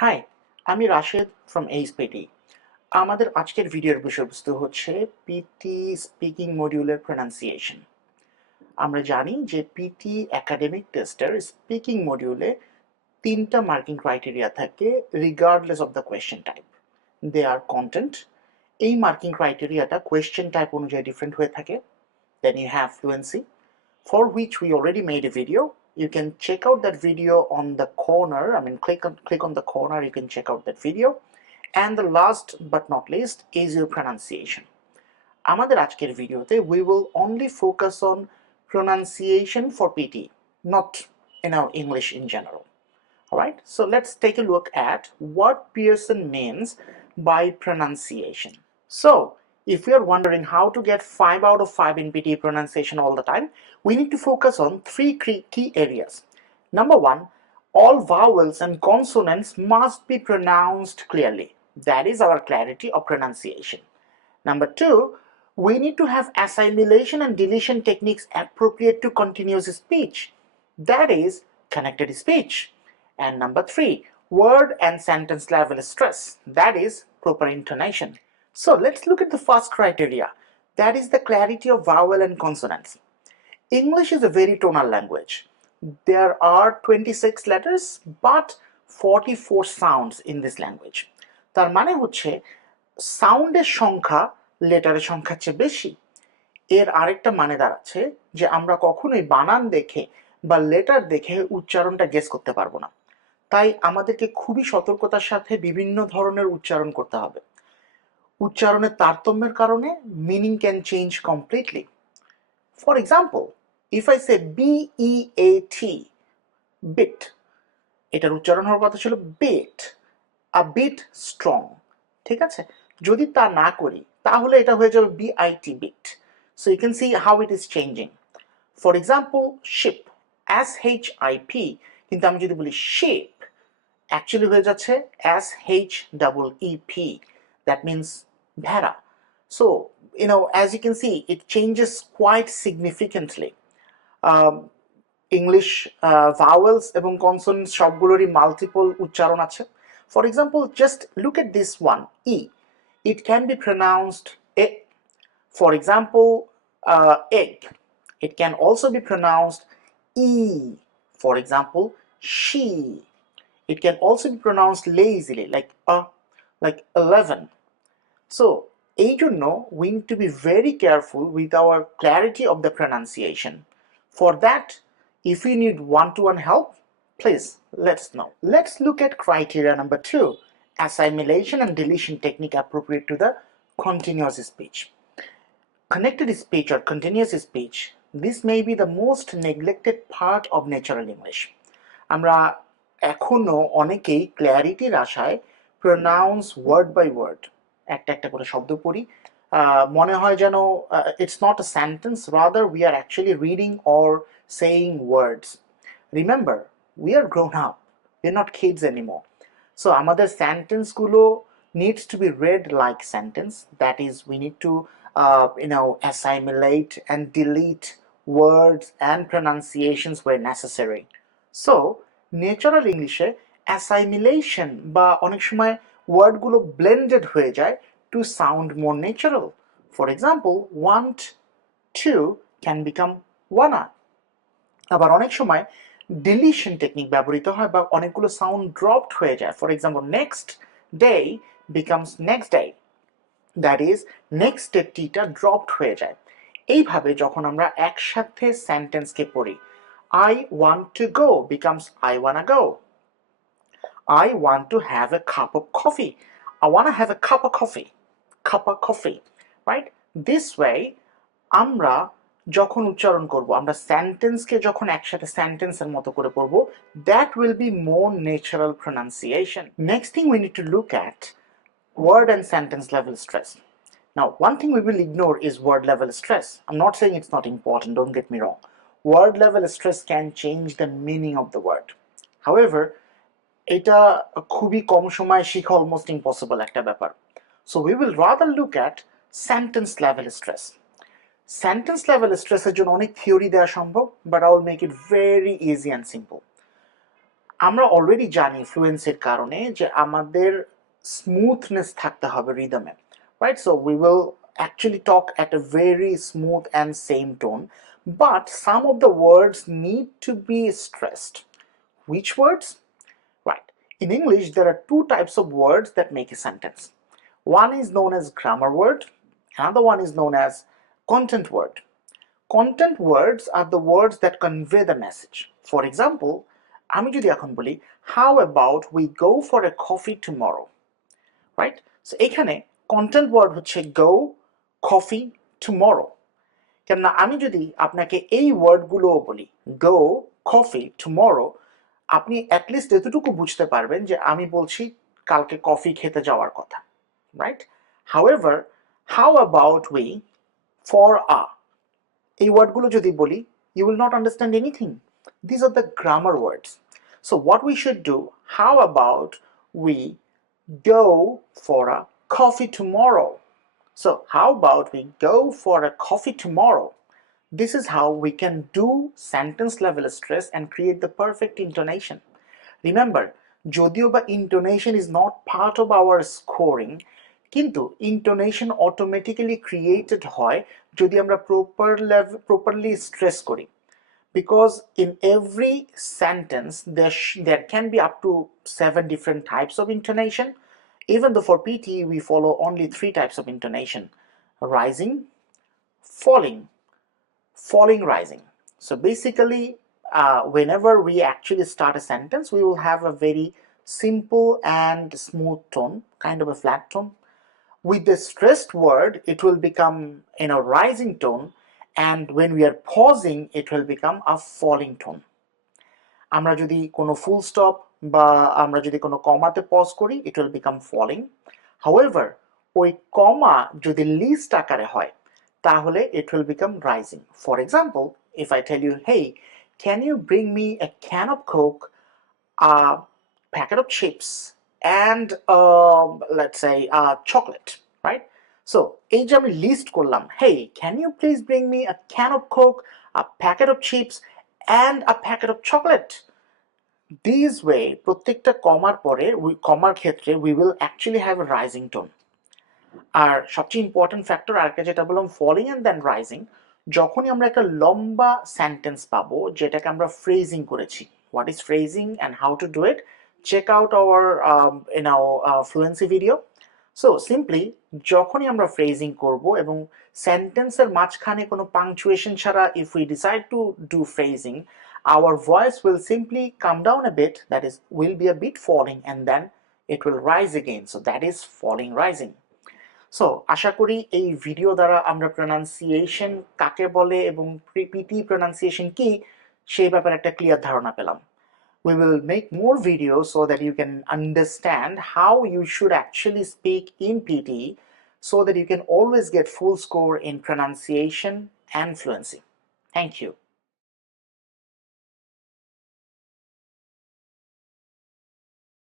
হাই, আমি রাশেদ ফ্রম এইচপিটি। আমাদের আজকের ভিডিওর বিষয়বস্তু হচ্ছে পিটি স্পিকিং মডিউলের প্রনাউন্সিয়েশন। আমরা জানি যে পিটি একাডেমিক টেস্টের স্পিকিং মডিউলে 3টা মার্কিং ক্রাইটেরিয়া থাকে regardless of the question type. They are content. এই মার্কিং ক্রাইটেরিয়াটা কোয়েশ্চেন টাইপ অনুযায়ী ডিফারেন্ট হয়ে থাকে। Then you have fluency, for which we already made a video. You can check out that video on the corner. Click on the corner, you can check out that video. And the last but not least is your pronunciation. আমাদের আজকের ভিডিওতে we will only focus on pronunciation for PT, not English in general. Alright, so let's take a look at what Pearson means by pronunciation. So, if we are wondering how to get 5 out of 5 in PTE pronunciation all the time, we need to focus on 3 key areas. Number 1, all vowels and consonants must be pronounced clearly. That is our clarity of pronunciation. Number 2, we need to have assimilation and deletion techniques appropriate to continuous speech. That is connected speech. And number 3, word and sentence level stress. That is proper intonation. So let's look at the first criteria. That is the clarity of vowel and consonants. English is a very tonal language. There are 26 letters but 44 sounds in this language. তার মানে হচ্ছে সাউন্ডের সংখ্যা লেটারের সংখ্যার চেয়ে বেশি। এর আরেকটা মানে দাঁড়াচ্ছে যে আমরা কখনোই বানান দেখে বা লেটার দেখে উচ্চারণটা গেস করতে পারবো না। তাই আমাদেরকে খুবই সতর্কতার সাথে বিভিন্ন ধরনের উচ্চারণ করতে হবে। উচ্চারণের তারতম্যের কারণে meaning can change completely. For example, if I say BEAT, beat, এটার উচ্চারণ হওয়ার কথা ছিল বিট, আ বিট স্ট্রং। ঠিক আছে, যদি তা না করি তাহলে এটা হয়ে যাবে BIT, bit. So you can see how it is changing. For example, ship, SHIP, কিন্তু আমি যদি বলি শিপ, অ্যাকচুয়ালি হয়ে যাচ্ছে SHEEP, that means ভেড়া। So as you can see, it changes quite significantly. English vowels এবং consonants সবগুলোরই মাল্টিপল উচ্চারণ আছে। For example, just look at this one, E. It can be pronounced E. For example, egg. It can also be pronounced E. For example, she. It can also be pronounced lazily, like 11. So, এই জন্য we need to be very careful with our clarity of the pronunciation. For that, if you need one-to-one help, please let us know. Let's look at criteria number 2, assimilation and deletion technique appropriate to the continuous speech. Connected speech or continuous speech, this may be the most neglected part of natural English. আমরা এখনো অনেকেই ক্ল্যারিটির আশায় pronounce word by word, একটা একটা করে শব্দ পড়ি, মনে হয় যেন it's not a sentence, rather we are actually reading or saying words. Remember, we are grown up, we are not kids anymore. So আমাদের সেন্টেন্সগুলো needs to be read like sentence. That is, we need to assimilate and delete words and pronunciations where necessary. So natural ইংলিশে assimilation বা অনেক সময় ওয়ার্ডগুলো blended হয়ে যায় to sound more natural. For example, want to can become wanna। আবার অনেক সময় ডিলিশন টেকনিক ব্যবহৃত হয় বা অনেকগুলো সাউন্ড ড্রপড হয়ে যায়। For example, next day becomes next day, that is নেক্সটের টিটা ড্রপড হয়ে যায়। এইভাবে যখন আমরা একসাথে সেন্টেন্সকে পড়ি, I want to go becomes I wanna go. I want to have a cup of coffee. I wanna have a cup of coffee. Cup of coffee. Right? This way, আমরা যখন উচ্চারণ করব, আমরা সেন্টেন্সকে যখন একসাথে সেন্টেন্সের মতো করে পড়ব, that will be more natural pronunciation. Next thing we need to look at word and sentence level stress. Now, one thing we will ignore is word level stress. I'm not saying it's not important, don't get me wrong. Word level stress can change the meaning of the word. However, এটা খুবই কম সময়ে শেখা almost impossible একটা ব্যাপার. So we will rather look at sentence level stress. Sentence level stress এর জন্য অনেক থিওরি দেওয়া সম্ভব, but I will make it very easy and simple. আমরা অলরেডি জানি ফ্লুয়েন্সির কারণে যে আমাদের স্মুথনেস থাকতে হবে রিদমে, right? So we will actually talk at a very smooth and same tone, but some of the words need to be stressed. Which words? Right. In English, there are two types of words that make a sentence. One is known as grammar word, another one is known as content word. Content words are the words that convey the message. For example, আমি যদি এখন বলি, how about we go for a coffee tomorrow, right? So এখানে content word হচ্ছে go, coffee, tomorrow. কেননা আমি যদি আপনাকে এই ওয়ার্ডগুলোও বলি, go, coffee, tomorrow, আপনি অ্যাটলিস্ট এতটুকু বুঝতে পারবেন যে আমি বলছি কালকে কফি খেতে যাওয়ার কথা, right? However, how about we for a, এই ওয়ার্ডগুলো যদি বলি, you will not understand anything. These are the grammar words. So what we should do, how about we go for a coffee tomorrow? So how about we go for a coffee tomorrow? This is how we can do sentence level stress and create the perfect intonation. Remember, যদিও বা intonation is not part of our scoring, কিন্তু intonation automatically created হয় যদি আমরা properly stress করি. Because in every sentence there can be up to 7 different types of intonation. Even though for PTE we follow only 3 types of intonation: rising, falling, falling, rising. So basically, whenever we actually start a sentence, we will have a very simple and smooth tone, kind of a flat tone. With the stressed word, it will become in a rising tone, and when we are pausing, it will become a falling tone. আমরা যদি কোনো full stop বা আমরা যদি কোনো কমাতে পজ করি, it will become falling. However, ওই কমা যদি লিস্ট আকারে হয়, তাহলে it will become rising. For example, if I tell you, hey, can you bring me a can of Coke, a packet of chips, and let's say chocolate, right? So এই যে আমি লিস্ট করলাম, hey, can you please bring me a can of Coke, a packet of chips, and a packet of chocolate? This way, প্রত্যেকটা কমার পরে কমার ক্ষেত্রে we will actually have a rising tone. আর সবচেয়ে ইম্পর্টেন্ট ফ্যাক্টর আরেকটা যেটা বললাম, ফলিং এন্ড দেন রাইজিং, যখনই আমরা একটা লম্বা সেন্টেন্স পাবো যেটাকে আমরা ফ্রেজিং করেছি. What is phrasing and how to do it, check out our fluency video. So simply যখনই আমরা ফ্রেজিং করব এবং সেন্টেন্সের মাঝখানে কোনো পাংচুয়েশন ছাড়া if we decide to do phrasing, our voice will simply come down a bit, that is, will be a bit falling, and then it will rise again. So that is falling, rising. So আশা করি এই ভিডিও দ্বারা আমরা প্রনাউন্সিয়েশন কাকে বলে এবং PT pronunciation কি সেই ব্যাপারে একটা ক্লিয়ার ধারণা পেলাম. We will make more videos so that you can understand how you should actually speak in PTE so that you can always get full score in pronunciation and fluency. Thank you.